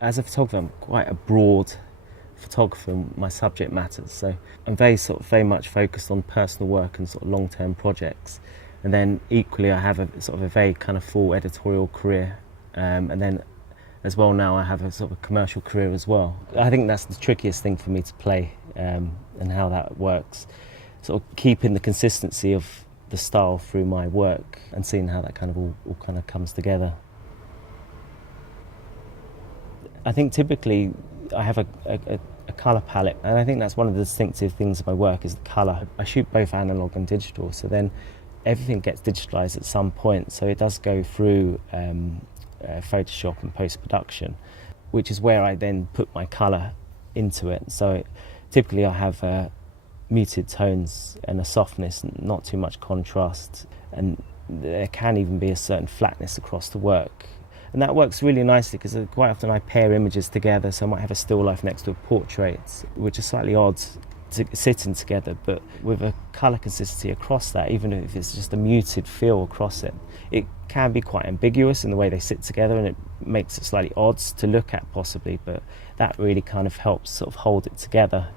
As a photographer, I'm quite a broad photographer. My subject matters, so I'm very much focused on personal work and sort of long-term projects. And then equally, I have a very kind of full editorial career, and then as well now I have a sort of commercial career as well. I think that's the trickiest thing for me to play, and how that works. Sort of keeping the consistency of the style through my work and seeing how that kind of all kind of comes together. I think typically I have a colour palette, and I think that's one of the distinctive things of my work is the colour. I shoot both analogue and digital, so then everything gets digitalised at some point, so it does go through Photoshop and post-production, which is where I then put my colour into it. So typically I have muted tones and a softness, not too much contrast, and there can even be a certain flatness across the work. And that works really nicely because quite often I pair images together, so I might have a still life next to a portrait, which is slightly odd sitting together, but with a colour consistency across that, even if it's just a muted feel across it, it can be quite ambiguous in the way they sit together, and it makes it slightly odd to look at possibly, but that really kind of helps sort of hold it together.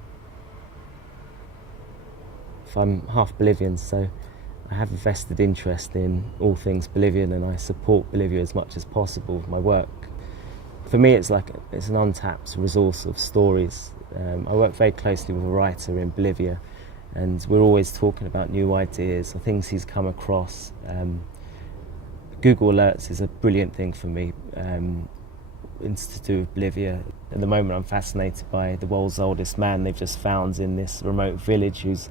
I'm half Bolivian, so I have a vested interest in all things Bolivian, and I support Bolivia as much as possible with my work. For me, it's an untapped resource of stories. I work very closely with a writer in Bolivia, and we're always talking about new ideas or things he's come across. Google Alerts is a brilliant thing for me. It's to do with Bolivia. At the moment, I'm fascinated by the world's oldest man they've just found in this remote village who's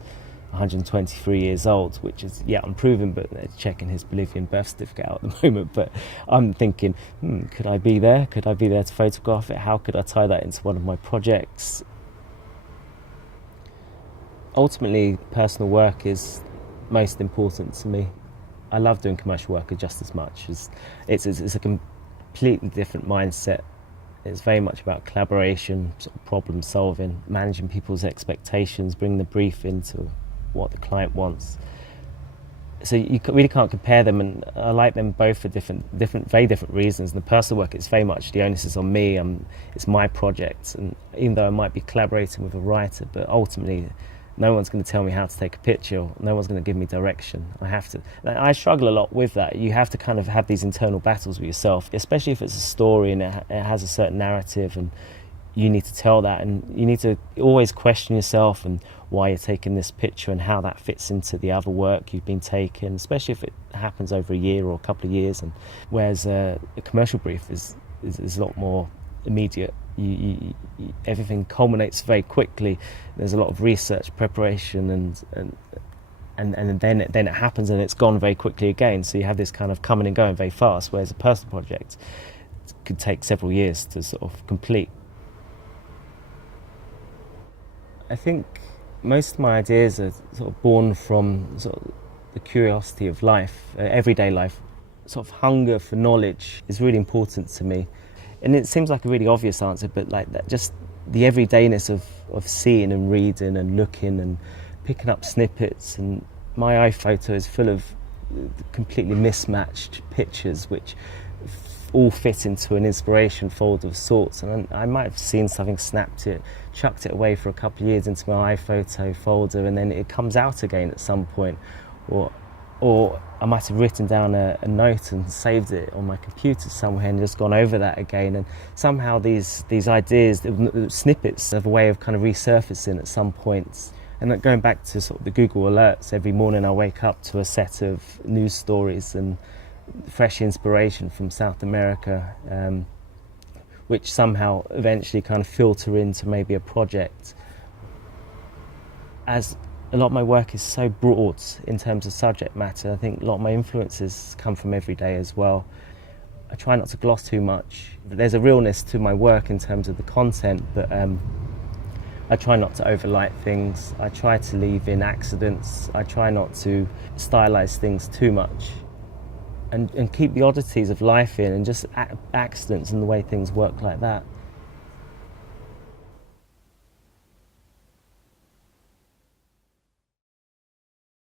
123 years old, which is unproven, but they're checking his Bolivian birth certificate out at the moment. But I'm thinking, could I be there? Could I be there to photograph it? How could I tie that into one of my projects? Ultimately, personal work is most important to me. I love doing commercial work just as much. It's a completely different mindset. It's very much about collaboration, sort of problem solving, managing people's expectations, bringing the brief into what the client wants. So you really can't compare them, and I like them both for very different reasons. And the personal work, it's very much the onus is on me. It's my project, and even though I might be collaborating with a writer, but ultimately no one's going to tell me how to take a picture, or no one's going to give me direction. I have to. I struggle a lot with that. You have to kind of have these internal battles with yourself, especially if it's a story and it has a certain narrative, and you need to tell that, and you need to always question yourself and why you're taking this picture and how that fits into the other work you've been taking, especially if it happens over a year or a couple of years. And whereas a commercial brief is a lot more immediate. Everything culminates very quickly. There's a lot of research, preparation, and then it happens, and it's gone very quickly again. So you have this kind of coming and going very fast. Whereas a personal project could take several years to sort of complete. I think most of my ideas are sort of born from sort of the curiosity of life, everyday life. Sort of hunger for knowledge is really important to me. And it seems like a really obvious answer, but like that, just the everydayness of seeing and reading and looking and picking up snippets. And my iPhoto is full of completely mismatched pictures which all fit into an inspiration folder of sorts. And I might have seen something, snapped it, chucked it away for a couple of years into my iPhoto folder, and then it comes out again at some point. Or I might have written down a note and saved it on my computer somewhere and just gone over that again. And somehow these ideas, the snippets, have a way of kind of resurfacing at some points. And going back to sort of the Google Alerts, every morning I wake up to a set of news stories and fresh inspiration from South America, which somehow eventually kind of filter into maybe a project. As a lot of my work is so broad in terms of subject matter, I think a lot of my influences come from every day as well. I try not to gloss too much. There's a realness to my work in terms of the content, but I try not to overlight things. I try to leave in accidents. I try not to stylize things too much, and keep the oddities of life in, and just accidents and the way things work like that.